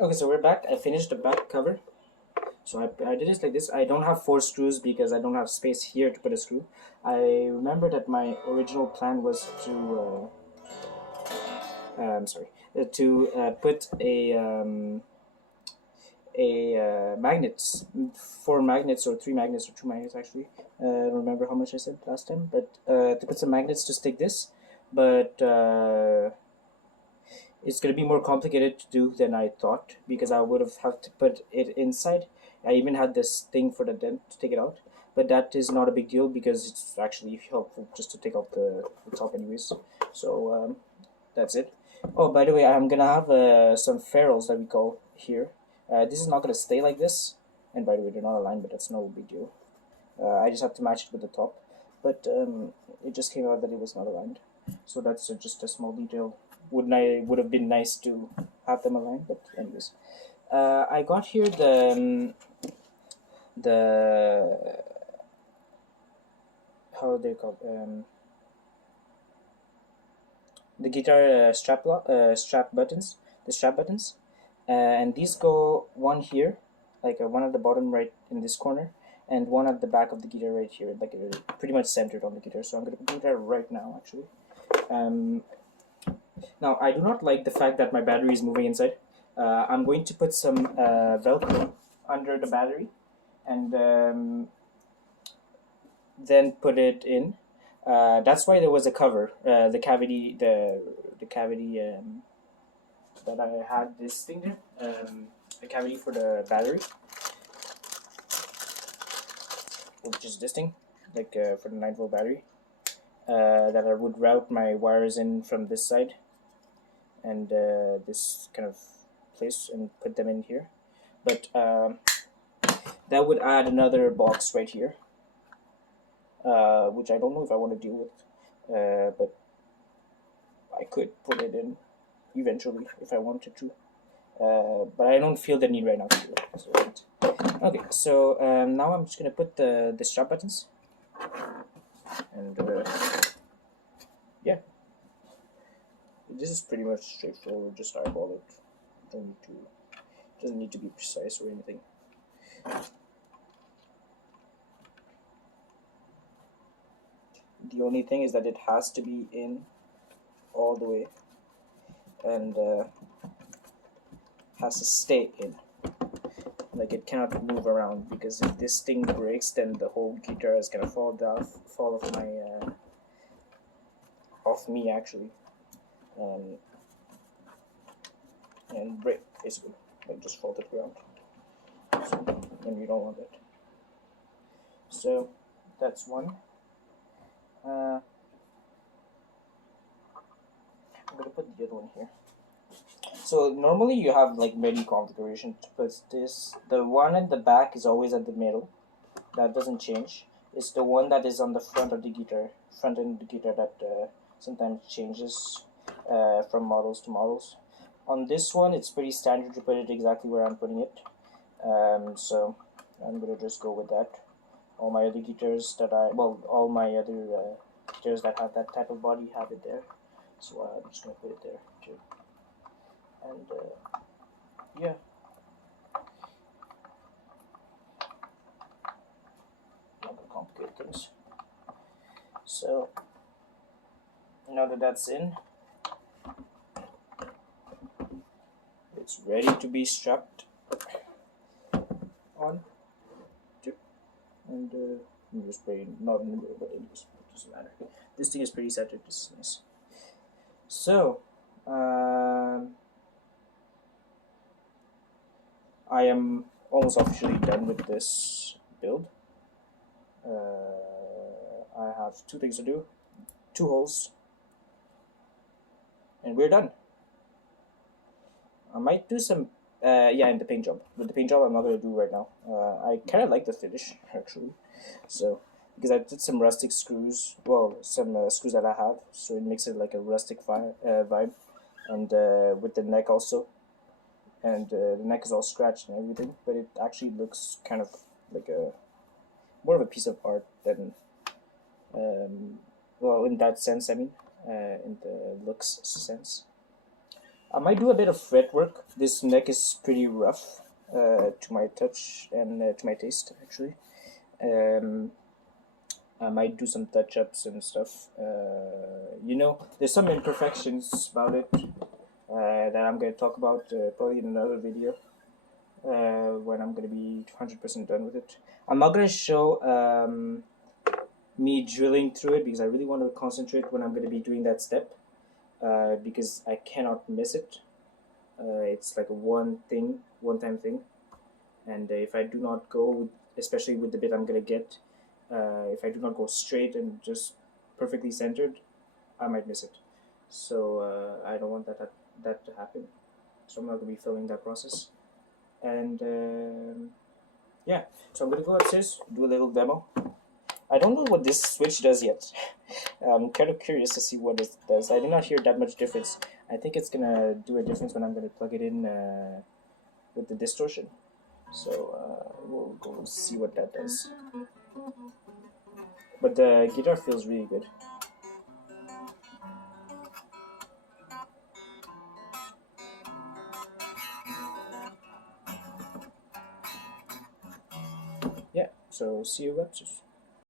Okay, so we're back. I finished the back cover. So I did it like this. I don't have four screws because I don't have space here to put a screw. I remember that my original plan was to, I'm sorry, to put a magnets, four magnets or three magnets or two magnets actually. I don't remember how much I said last time, but to put some magnets to stick this. But it's going to be more complicated to do than I thought because I would have to put it inside. I even had this thing for the dent to take it out, but that is not a big deal because it's actually helpful just to take out the top anyways. So that's it. Oh, by the way, I'm gonna have some ferrules that we call here. This is not gonna stay like this, and by the way, they're not aligned, but that's no big deal. I just have to match it with the top, but it just came out that it was not aligned. So that's just a small detail. Would have been nice to have them aligned, but anyways, I got here the how are they called the guitar strap buttons, the strap buttons, and these go one here, like one at the bottom right in this corner, and one at the back of the guitar right here, like pretty much centered on the guitar. So I'm gonna do that right now, actually. Um, Now I do not like the fact that my battery is moving inside. I'm going to put some Velcro under the battery, and then put it in. That's why there was a cover, the cavity that I had this thing there, the cavity for the battery, which is this thing, like for the 9-volt battery, that I would route my wires in from this side and this kind of place and put them in here. But that would add another box right here, which I don't know if I want to deal with, but I could put it in eventually if I wanted to. But I don't feel the need right now to do it. Okay, so now I'm just gonna put the strap buttons, and yeah, this is pretty much straightforward. Just eyeball it. Don't need to. Doesn't need to be precise or anything. The only thing is that it has to be in all the way, and has to stay in. Like it cannot move around, because if this thing breaks, then the whole guitar is gonna fall off my off me actually, and break basically, like just fall to the ground. So, and you don't want that. So that's one. I'm gonna put the other one here. So normally you have like many configuration to put this. The one at the back is always at the middle. That doesn't change. It's the one that is on the front of the guitar, front end of the guitar, that sometimes changes from models to models. On this one, it's pretty standard to put it exactly where I'm putting it. So I'm gonna just go with that. All my other guitars all my other guitars that have that type of body have it there. So I'm just gonna put it there too. And yeah. Not gonna complicate things. So now that that's in, it's ready to be strapped on. And I'm just putting not in the middle, but anyways, it doesn't matter. This thing is pretty centered. This is nice. So I am almost officially done with this build. I have two things to do, two holes, and we're done. I might do some, in the paint job. But the paint job I'm not going to do right now. I kind of like the finish, actually. So, because I did some rustic screws, some screws that I have, so it makes it like a rustic vibe. And with the neck also. And the neck is all scratched and everything, but it actually looks kind of like more of a piece of art than, in that sense, I mean, in the looks sense. I might do a bit of fret work. This neck is pretty rough to my touch and to my taste, actually. Um, I might do some touch-ups and stuff. You know, there's some imperfections about it that I'm going to talk about probably in another video when I'm going to be 100% done with it. I'm not going to show me drilling through it because I really want to concentrate when I'm going to be doing that step because I cannot miss it. It's like a one-time thing, and if I do not go, especially with the bit I'm going to get, if I do not go straight and just perfectly centered, I might miss it. So I don't want that to happen. So I'm not going to be filming that process. And yeah, so I'm going to go upstairs, do a little demo. I don't know what this switch does yet. I'm kind of curious to see what it does. I did not hear that much difference. I think it's going to do a difference when I'm going to plug it in with the distortion. So we'll go see what that does. But the guitar feels really good. Yeah, so see you upstairs.